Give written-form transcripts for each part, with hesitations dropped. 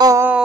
Ram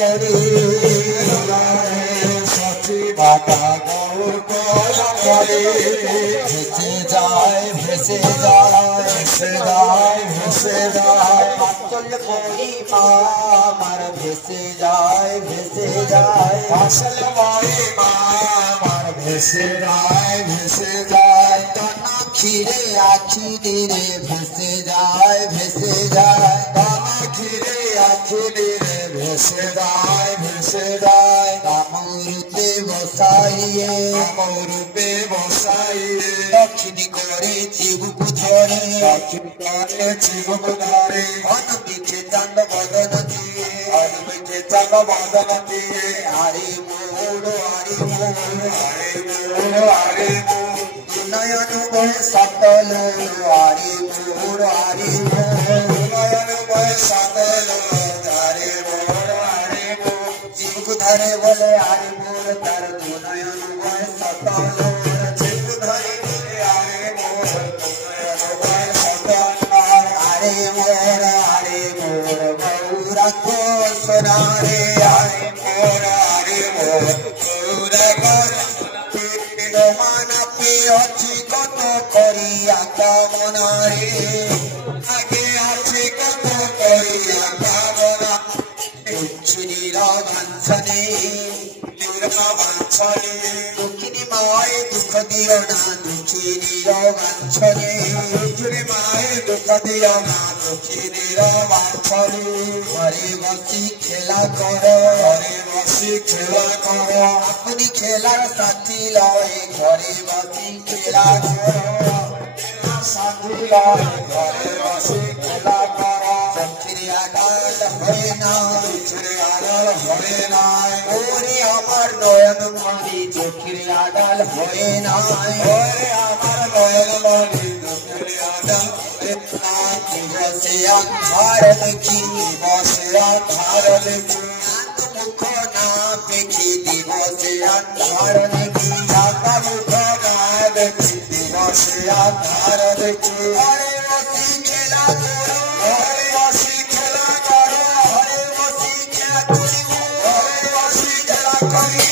করে সচি বাটা গৌর কয়া করে ভেসে যায় ভেসে যায় ভেসে যায় ভেসে যায় অঞ্চল মহিমা আমার ভেসে যায় ভেসে যায় আসল মহিমা আমার ভেসে যায় ভেসে যায় টানা খিরে আছি রে ভেসে যায় ভেসে যায় টানা খিরে আছি রে ভেসে যায় ভেসে যায় কামরূপে বসাইয়ে কামরূপে বসাইয়ে দক্ষিণী করে চিবুক ধরে দক্ষিণী করে চিবুক ধরে অনুপিঠে চান্দ বদন দিয়ে অনুপিঠে চান্দ বদন দিয়ে আরে মোর আরে মোর আরে মোর আরে মোর নয়ন বয় সকল আরে মোর আরে মোর নয়ন বয় সকল আরে মোর আরে মোর চিবুক ধরে বলে আরে মোর তার নয়ন বয় সকল চিবুক ধরে বলে আরে মোর নয়ন বয় সকল আরে মোর গৌরাঙ্গ সোনারে আরে মোর মানাপে অছি কত করিয়া কামনারে আগে আছে কত করিয়া কামনা নিরবাঞ্ছনে নিরবাঞ্ছনে দুঃখিনী মায়ে দুঃখ দিও না দুঃখী নিরবাঞ্ছনে দুঃখিনী মায়ে দুঃখ দিও না দুঃখী নিরবাঞ্ছনে ঘরে বসি খেলা কর ঘরে বসি খেলা কর আপনি খেলার সাথী লয় ঘরে বসি খেলা কর সাথী লয় ঘরে বসি খেলা কর চোখের আড়াল হয় না চোখের আড়াল হয় না ওরে আমার নয়ন মণি চোখের আড়াল হয় না ওরে আমার নয়ন মণি চোখের আড়াল দিবসে আধার দেখি দিবসে আধার দেখি মুখ না দেখি দিবসে আধার দেখি মুখ না দেখি দিবসে আধার দেখি ঘরে বসি খেলা করো ঘরে বসি খেলা করো ঘরে বসি খেলা করি ঘরে বসি খেলা করি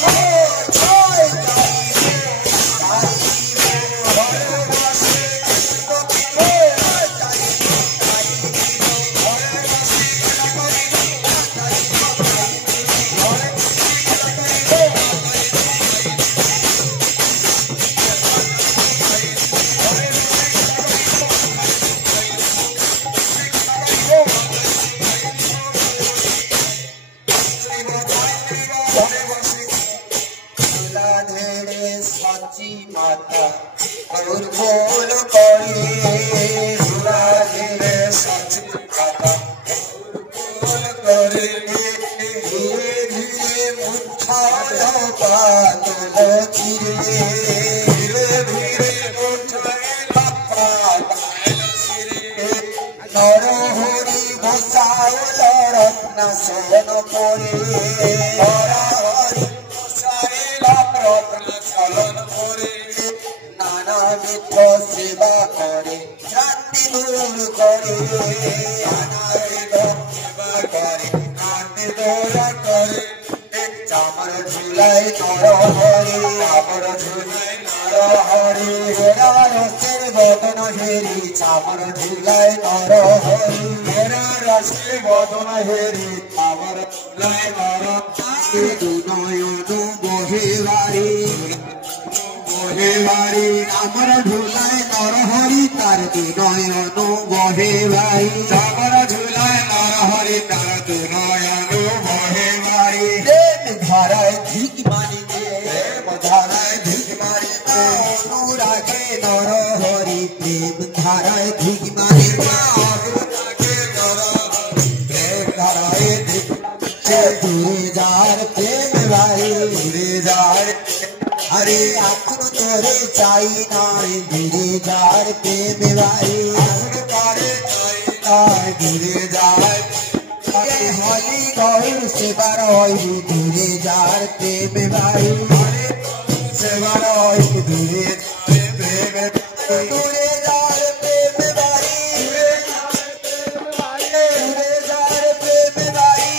माता और बोल करे धीरे सच माता बोल करे धीरे धीरे मुठा बात धीरे धीरे धीरे उठे बात नर हरि बसाओ रत्न सोन करे नर हरि बसाओ रत्न सोन करे नाना विध सेवा करे शांति दूर करे नाना विध सेवा करे शांति दूर करे चामर झुलाई नर हरि चामर झुलाई नर हरि हेरा रसेर बदन हेरी चामर झुलाई नर हरि हेरा रसेर बदन हेरी चामर झुलाई नर नयन बहे बारी बहे बारी चामर झुलाई नर हरि तार नयन बहे बारी चामर झुलाई नर हरि तार नयन बहे बारी धाराय धिक मारी दे धाराय धिक मारी दे अनुरागे नर हरि प्रेम धाराय धिक मारी दे अनुरागे नर प्रेम धाराय धिक दूरे जार प्रेम भाई दूरे जार अरे आखुन तोरे चाई नाय दूरे जार प्रेम भाई आखुन तोरे चाई नाय दूरे जार हरि गौर सेवार दूरे जार प्रेम भाई सेवार दूरे प्रेम दूरे जार प्रेम भाई दूरे जार प्रेम भाई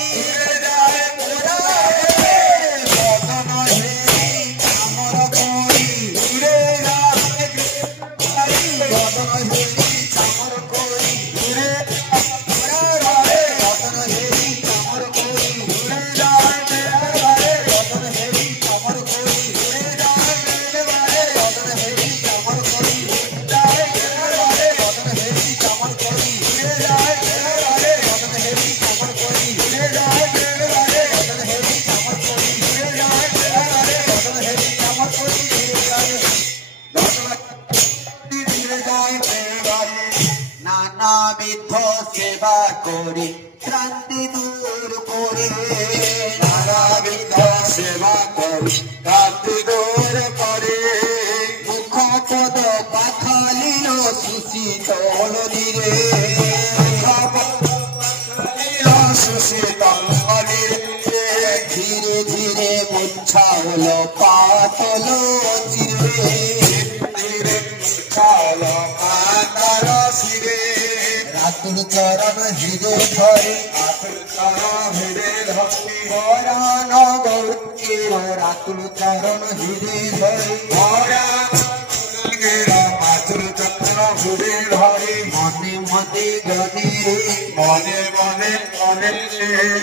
নানাবিধ সেবা করে ক্রান্তি দূর করে নানাবিধ সেবা করে ক্রান্তি দূর করে মুখপদ পাখালিল সুশীতল ধীরে সুশীতল ধীরে ধীরে ধীরে মুচ্ছা হলো পাতল চিরে ধীরে মুচ্ছা হলো পাতল শিরে রাতুল চরণ হৃদে ধরে রাতুল চরণ হৃদে ধরে হরান গৌরীর রাতুল চরণ হৃদে ধরে হরান রাতুল চরণ হৃদে ধরে মনে মনে গণে মনে মনে মনে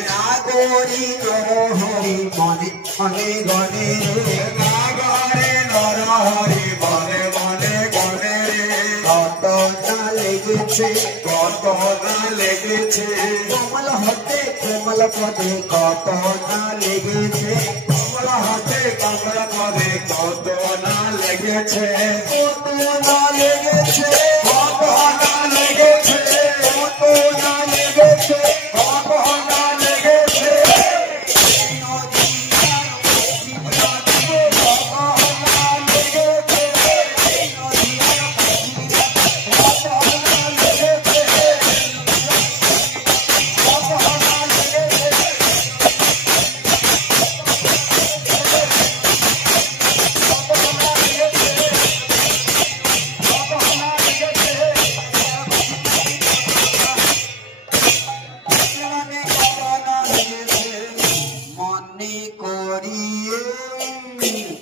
নাগরিক হরি মনে মনে গণে নাগরে নর হরি মনে মনে গণে কত না লেগেছে কত না লেগেছে কমল হতে কমল পদে কত না লেগেছে কমল হতে কমল পদে কত না লেগেছে কত না লেগেছে কত না লেগেছে কত না লেগেছে কত না লেগেছে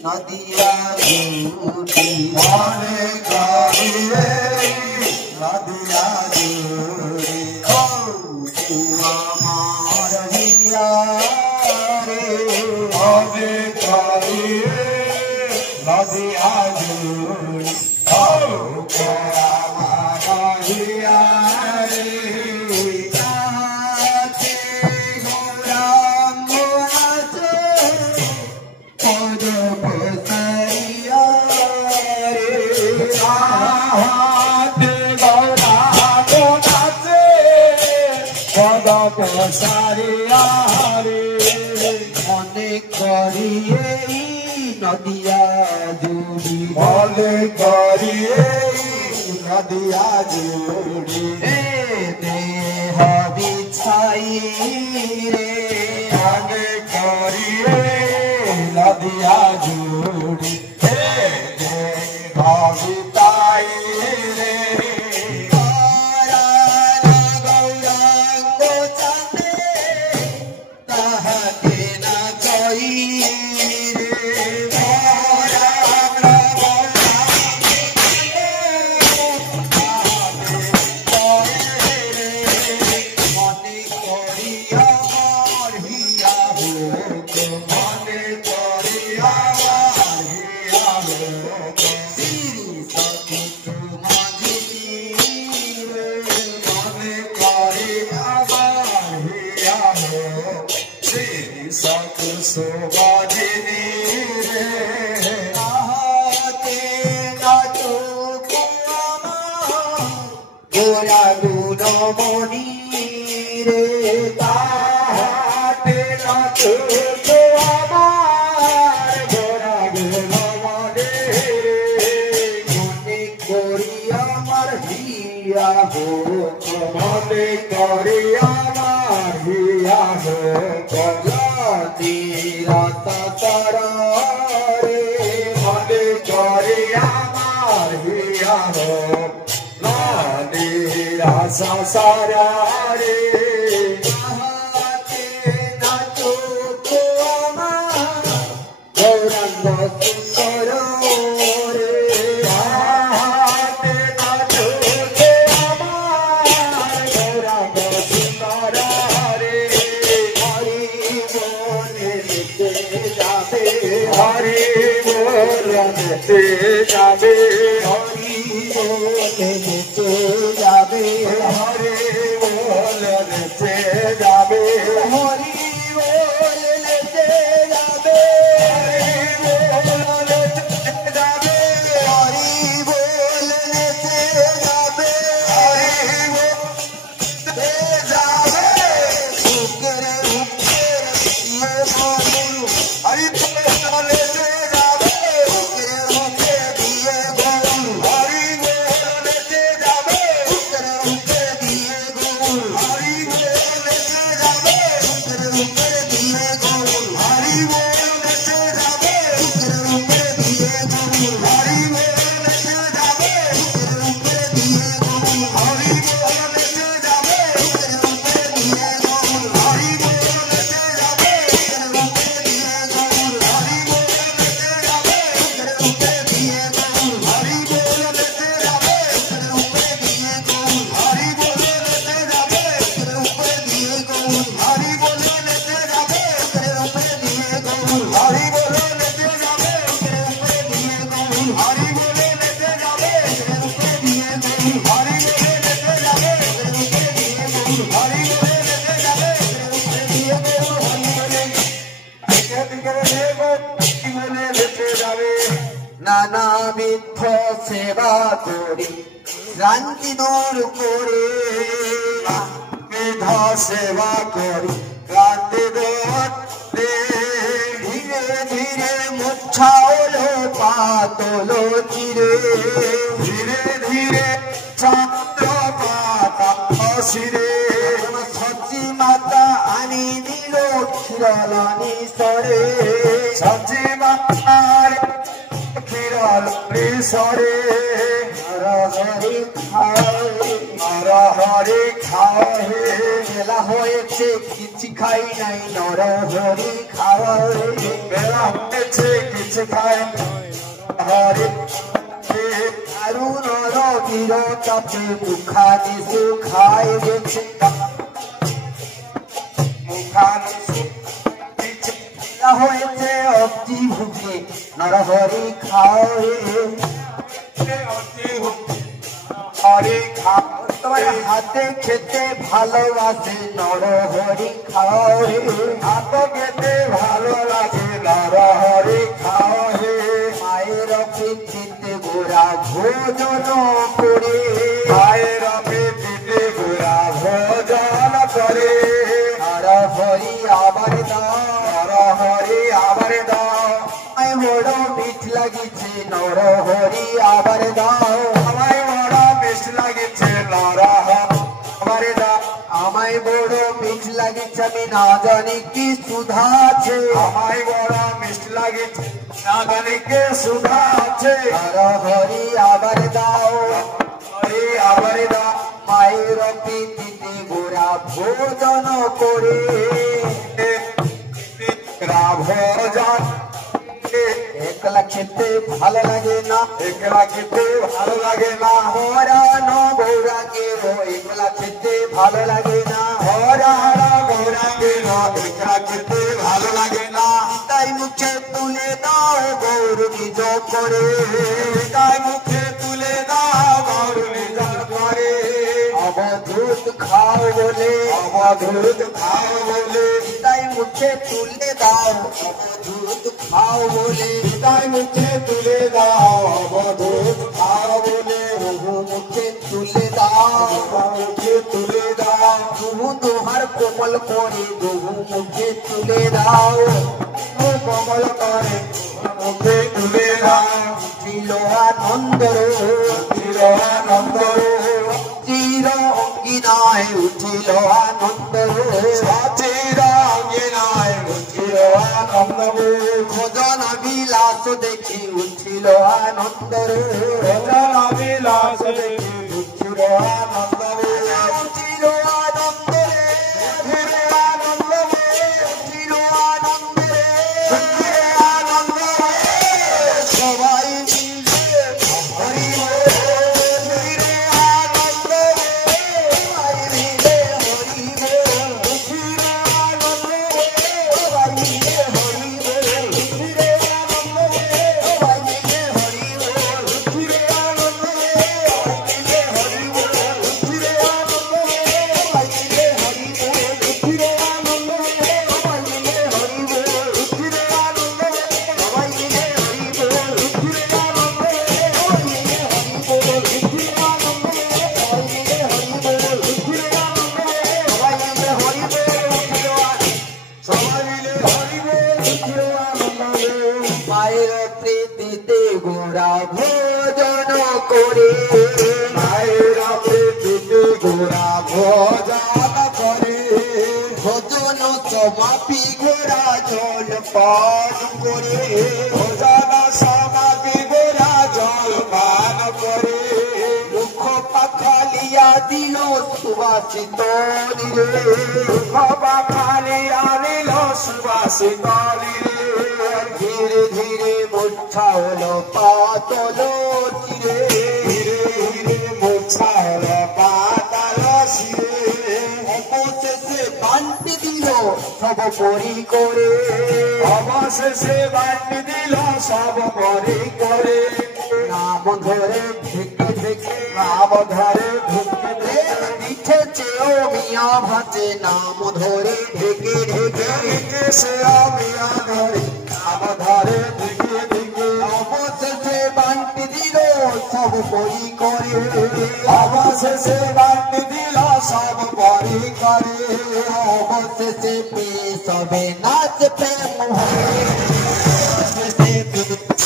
নদিয়া জুড়ে মনে করিয়ে নদিয়া জুড়ে আমার হিয়া রে মনে করিয়ে নদিয়া জুড়ে আমার হিয়া রে মনে করিয়ে নদিয়া জুড়ি মনে করিয়ে নদিয়া জুড়ি দেহ বিছাই রে মনে করিয়ে নদিয়া জুড়ি দেহ বিছাই রে মনি রে তাহাতে নাচো আমার গোরা মনে মনে করি আমার হিয়া হো মনে করি আমার হিয়া হো কলতি রাত তারা রে মনে করি আমার হিয়া হো Rasa sarare ahate nacho koma gauranga sundara re ahate nacho koma gauranga sundara re hari bole nite jabe hari bole nite jabe hari bole nite jabe हरे बोल लेते जाबे हरि बोल लेते जाबे हरि बोल लेते जाबे हरि बोल लेते जाबे हरि बोल সেবা করি ক্রান্তি দূর করে বিধ সেবা করি ক্রান্তি দূর ধীরে ধীরে মুচ্ছা হলো পাতল চিরে ধীরে ধীরে চন্দ্র পাতা শিরে সচি মাতা আনি দিল ক্ষীরলানি সরে সচি মাতার ক্ষীরলানি সরে হরি খাওয়া বেলা হয়েছে কিছু খাই নাই নরহরি খাওয়া বেলা হয়েছে কিছু খাই হরি আরু নর বীর তাতে মুখানি সুখাই গেছে মুখানি বেলা হয়েছে অতি ভুকে নরহরি খাওয়া হরি খাও তোমার হাতে খেতে ভালোবাসে নরহরি খাও হে হাতে খেতে ভালো লাগে নরহরি খাও হে মায়ের পিঠিতে গোড়া ভোজন করে মায়ের পিঠিতে গোড়া ভোজন করে নরহরি আবার দাও নরহরি আবার দাও আমায় বড় মিঠ লাগিছে নরহরি আবার দাও আমায় বড় মিঠ লাগিছে নরহরি দাও আমায় বড় মিঠ লাগিছে আমি না জানি কি সুধা আছে আমায় বড় মিঠ লাগিছে না জানি কি সুধা আছে নরহরি আবার দাও হরি আবার দাও মায়ের পিঠিতে গোড়া ভোজন করে ভোজন একলা খেতে ভালো লাগে না একলা খেতে ভালো লাগে না হরানো গৌরাকে একলা খেতে ভালো লাগে না হরানো গৌরাকে একলা খেতে ভালো লাগে না তাই মুখে তুলে দাও গৌর নিজ করে তাই মুখে তুলে দাও গৌর নিজ করে অবধূত খাও বলে অবধূত খাও বলে তাই মুখে তুলে দাও অবধূত খাও বলে তাই মুখে তুলে দাও অবধূত খাও বলে মুখে তুলে দাও মুখে তুলে দাও প্রভু তোমার কোমল করে প্রভু মুখে তুলে দাও কোমল করে মুখে তুলে দাও উঠিল আনন্দ উঠিল আনন্দ চির অঙ্গিনায় উঠিল আনন্দ চির অঙ্গিনায় উঠিল আনন্দ ভজন বিলাস দেখি উঠিল আনন্দ ভজন বিলাস দেখি উঠিল আনন্দ উঠিল আনন্দ উঠিল আনন্দ উঠিল আনন্দ আনন্দ সবাই মিলে হরি গোরা ভোজন করে মায়ের পিঠে গোরা ভোজন করে ভোজন সমাপি গোরা জল পান করে ভোজন সমাপি গোরা জল পান করে মুখ পাখালিয়া দিল সুবাসিত রে মুখ পাখালিয়া দিল সুবাসিত রে ধীরে ধীরে মোছা হলো পাতল চিরে ধীরে ধীরে মোছা হলো পাতল চিরে অবশেষে বান্টি দিল সব পরি করে অবশেষে বান্টি দিল সব পরি করে নাম ধরে ঢেকে ঢেকে নাম ধরে ঢেকে ঢেকে লিখেছে ও মিয়া ভাতে নাম ধরে ঢেকে ঢেকে লিখেছে ও মিয়া ধরে নাম ধরে ঢেকে ঢেকে অবশেষে বান্টি দিল সব পরি করে অবশেষে বান্ডি দিল সব পরি করে অবশেষে সবে নাচ প্রেম হয়ে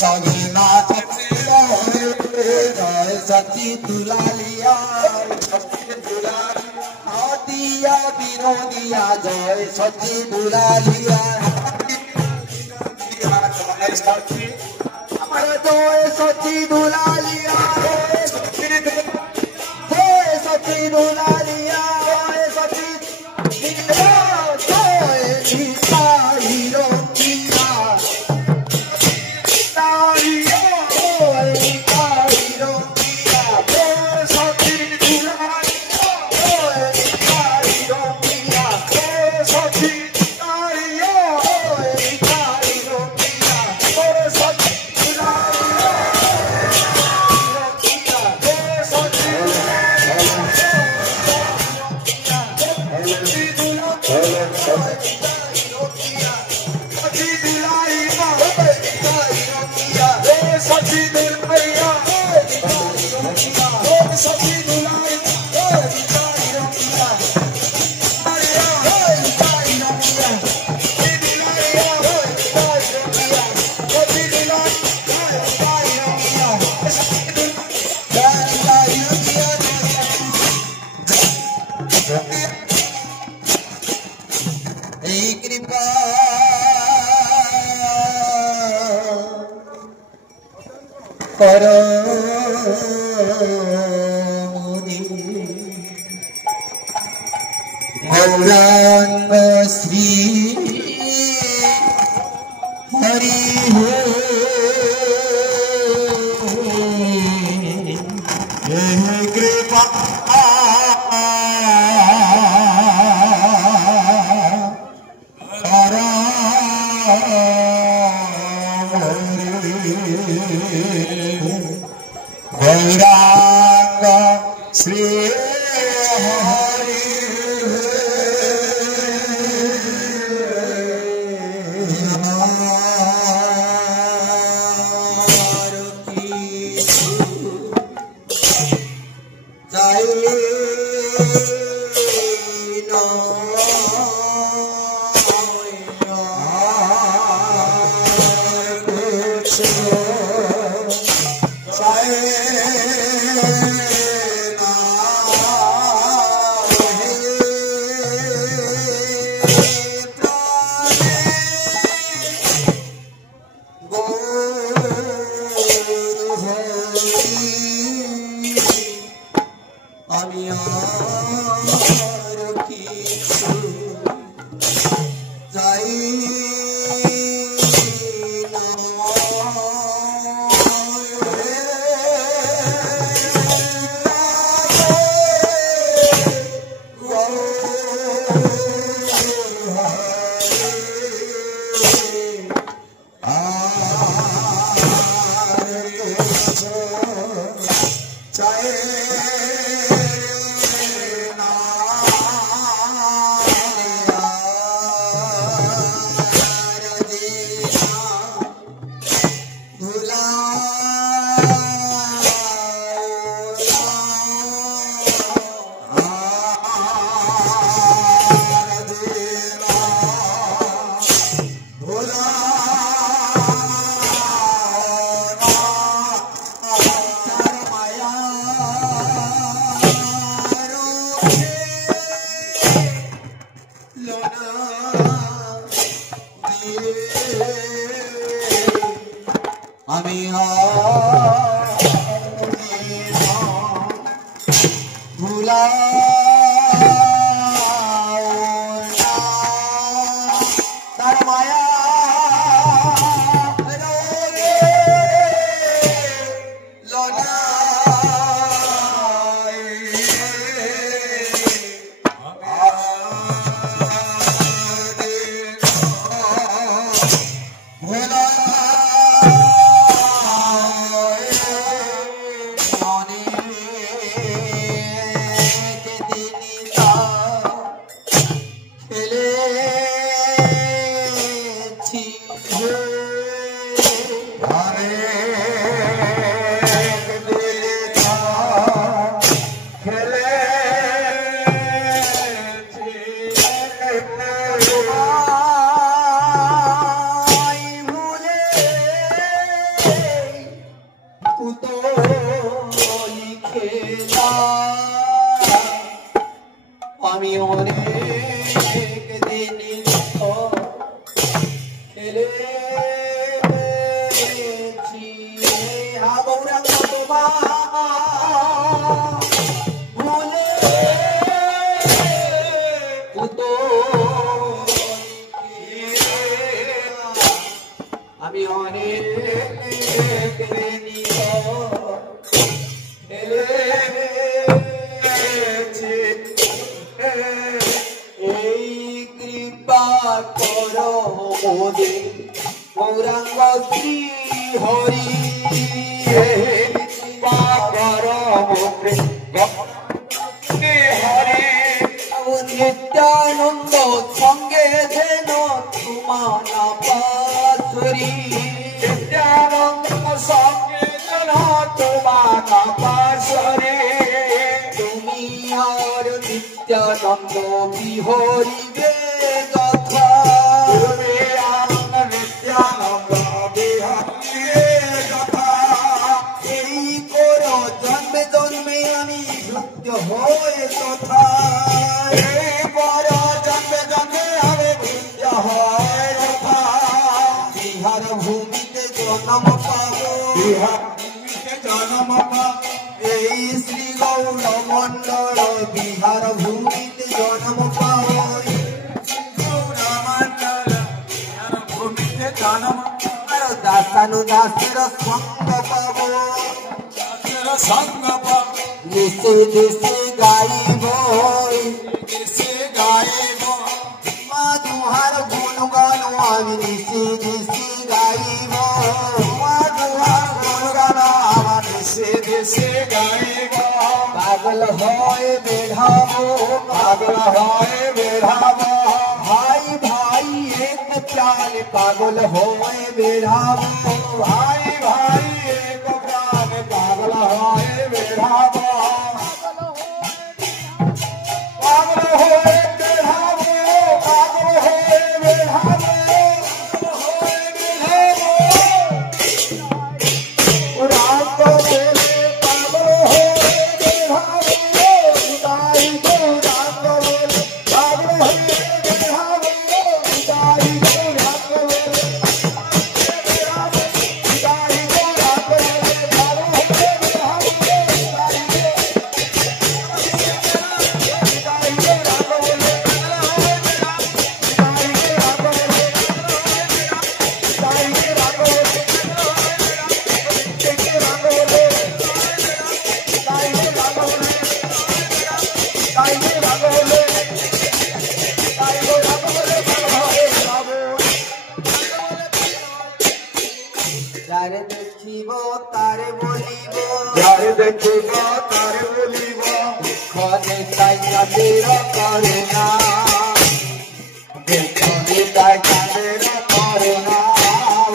সবে নাচ জয় সচি দুলালিয়া দিয়া বিনোদিয়া জয় সচি দুলালিয়া জয় সচি দুলালিয়া জয় সচি দুলালিয়া জয় সচি জয় নিতাইরো কিয়া তাইরো নিতাইরো কিয়া জয় সচি দুলালিয়া জয় নিতাইরো কিয়া জয় সচি कृपा करो गौरांग श्री हरि हो कृपा गौरांग श्री हरि আমি অনেক এই কৃপা কর মোদে গৌরাঙ্গ শ্রী হরি কৃপা কর মোদে হরি নিত্যানন্দ সঙ্গে যেন তুমানা পাশরি নিত্যানন্দ সঙ্গে যেন তুমানা পাশরি তুমি আর নিত্যানন্দ বিহরিবে যথা তুমি আর নিত্যানন্দ বিহরিবে যথা এই কর জন্মে জন্মে আমি ভৃত্য হয়ে তথা এই কর জন্মে জন্মে আমি ভৃত্য হয়ে তথা বিহার ভূমিতে জন্ম পাবো বিহার ভূমিতে জন্ম পাবো এই শ্রী গৌর মন্ডল বিহার ভূমিতে জন্ম পাবো গৌর মন্ডল বিহার ভূমিতে জন্ম পাবো দাসানুদাসের সঙ্গ পাবো দাসের সঙ্গ পাবো নিশে দেশে গাইব দেশে গাইব মা তুহার গুণগান আমি নিশে দেশে গাইব মা তুহার গুণগান আমার নিশে দেশে গাইব পাগল হয় বেড়াবো পাগল হয় বেড়াবো ভাই ভাই এক প্রাণ পাগল হয় বেড়াবো ভাই ভাই এক প্রাণ পাগল হয় বেড়াবো পাগল হয়ে বেড়াবো পাগল হয়ে বেড়াবো রাম বলে পাগল হয়ে বেড়াবো তাই তো রাম বলে পাগল হয়ে বেড়াবো তাই তো রাম বলে বেড়াবো তাই তো রাম বলে পাগল হয়ে বেড়াবো যারে দেখিব তারে বলিব যারে দেখিব তারে বলিব খনে তাই কাদের করুণা দেখনে তাই কাদের করুণা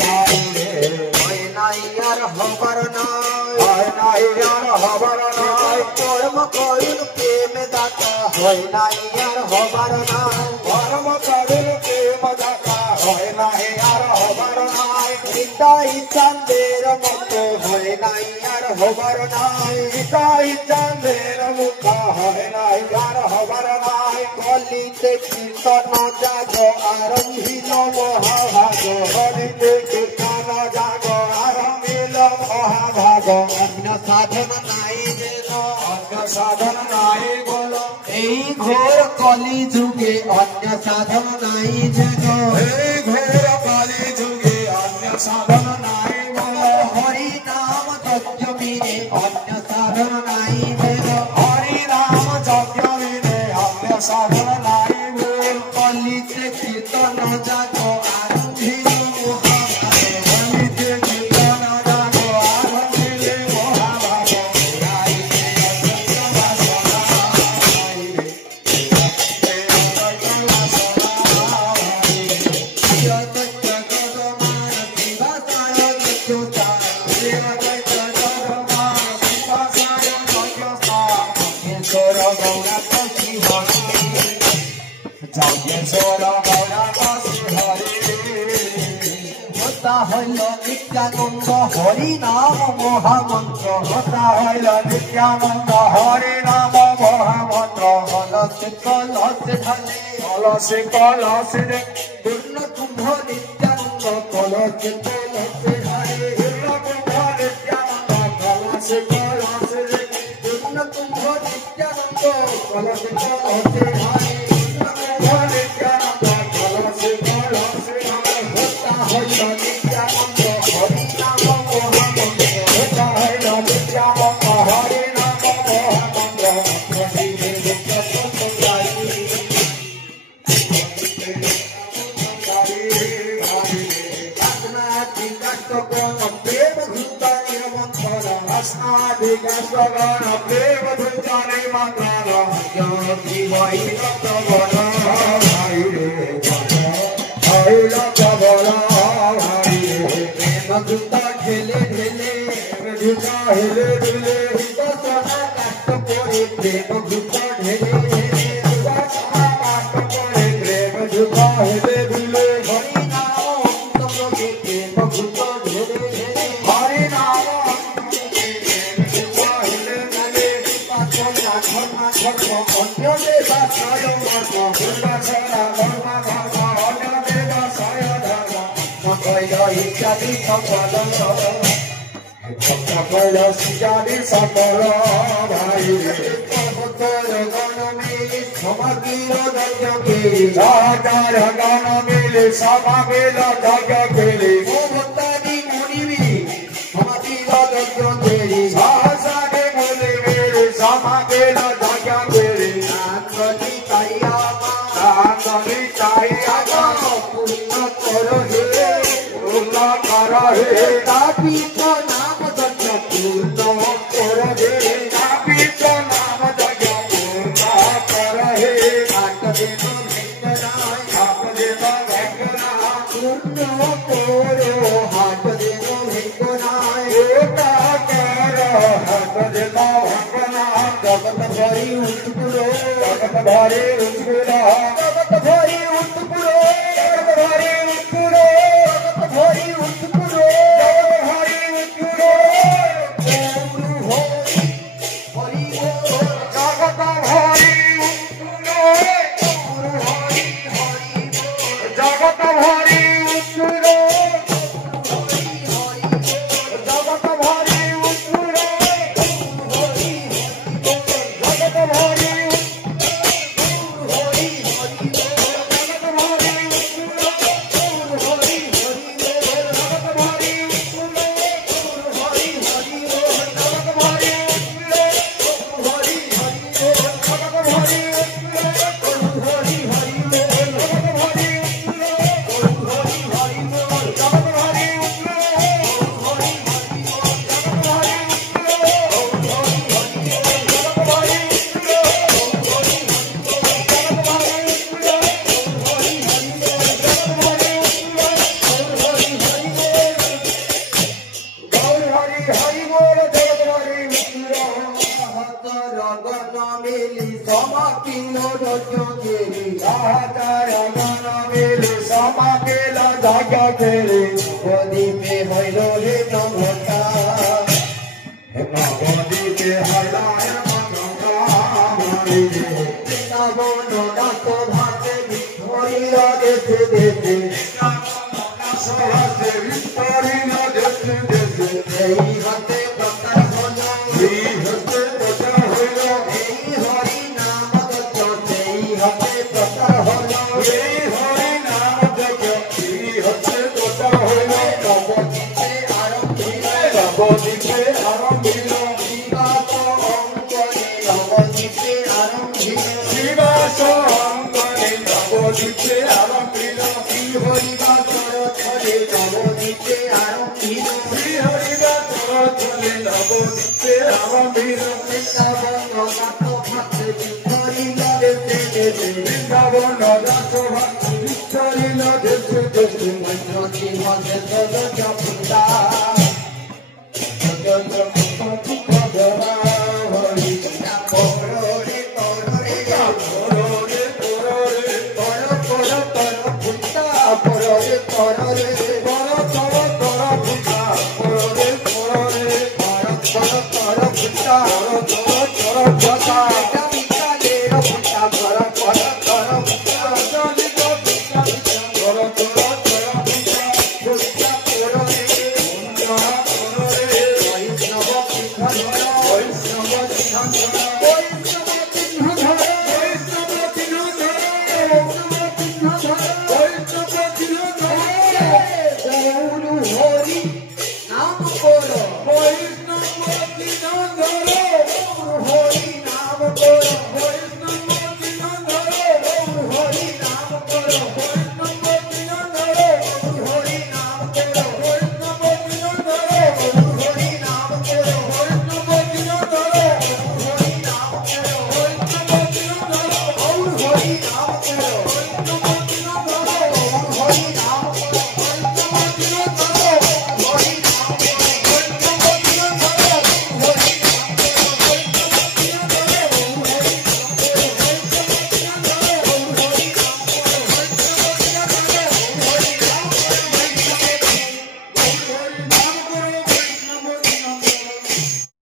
ভাই রে হয় নাই আর হবার নয় হয় নাই আর হবার নয় কর্ম করুন প্রেমে দাতা হয় নাই আর হবার নয় কর্ম করুন প্রেম দাতা হয় নাই আর হবার নয় তাই চাঁদের মতো হয় নাই আর হবার নাই তাই চাঁদের মুখ হয় নাই আর হবার নাই কলিতে কীর্তন জাগ আরম্ভিল মহাভাগ কলিতে কীর্তন জাগ আরম্ভিল মহাভাগ অন্য সাধন নাই যেন অন্য সাধন নাই বলো এই ঘোর কলি যুগে অন্য সাধন নাই যেন এই ঘোর কলি যুগে অন্য সাধন নাই বলো হরি নাম যজ্ঞ বিনে অন্য সাধন নাই যেন হরি নাম যজ্ঞ বিনে অন্য সাধন নাই বলো কলিতে কীর্তন জাগ আরম্ভিল মহাভাগ কলিতে কীর্তন জাগ আরম্ভিল মহাভাগ হইল নিত্যানন্দ হরি নাম মহামন্ত্র হতা হইল নিত্যানন্দ হরি নাম মহামন্ত্র কলসে কলসে ঢালে কলসে কলসে পূর্ণ কুম্ভ নিত্যানন্দ কলসে কলসে ঢালে পূর্ণ কুম্ভ নিত্যানন্দ কলসে কলসে পূর্ণ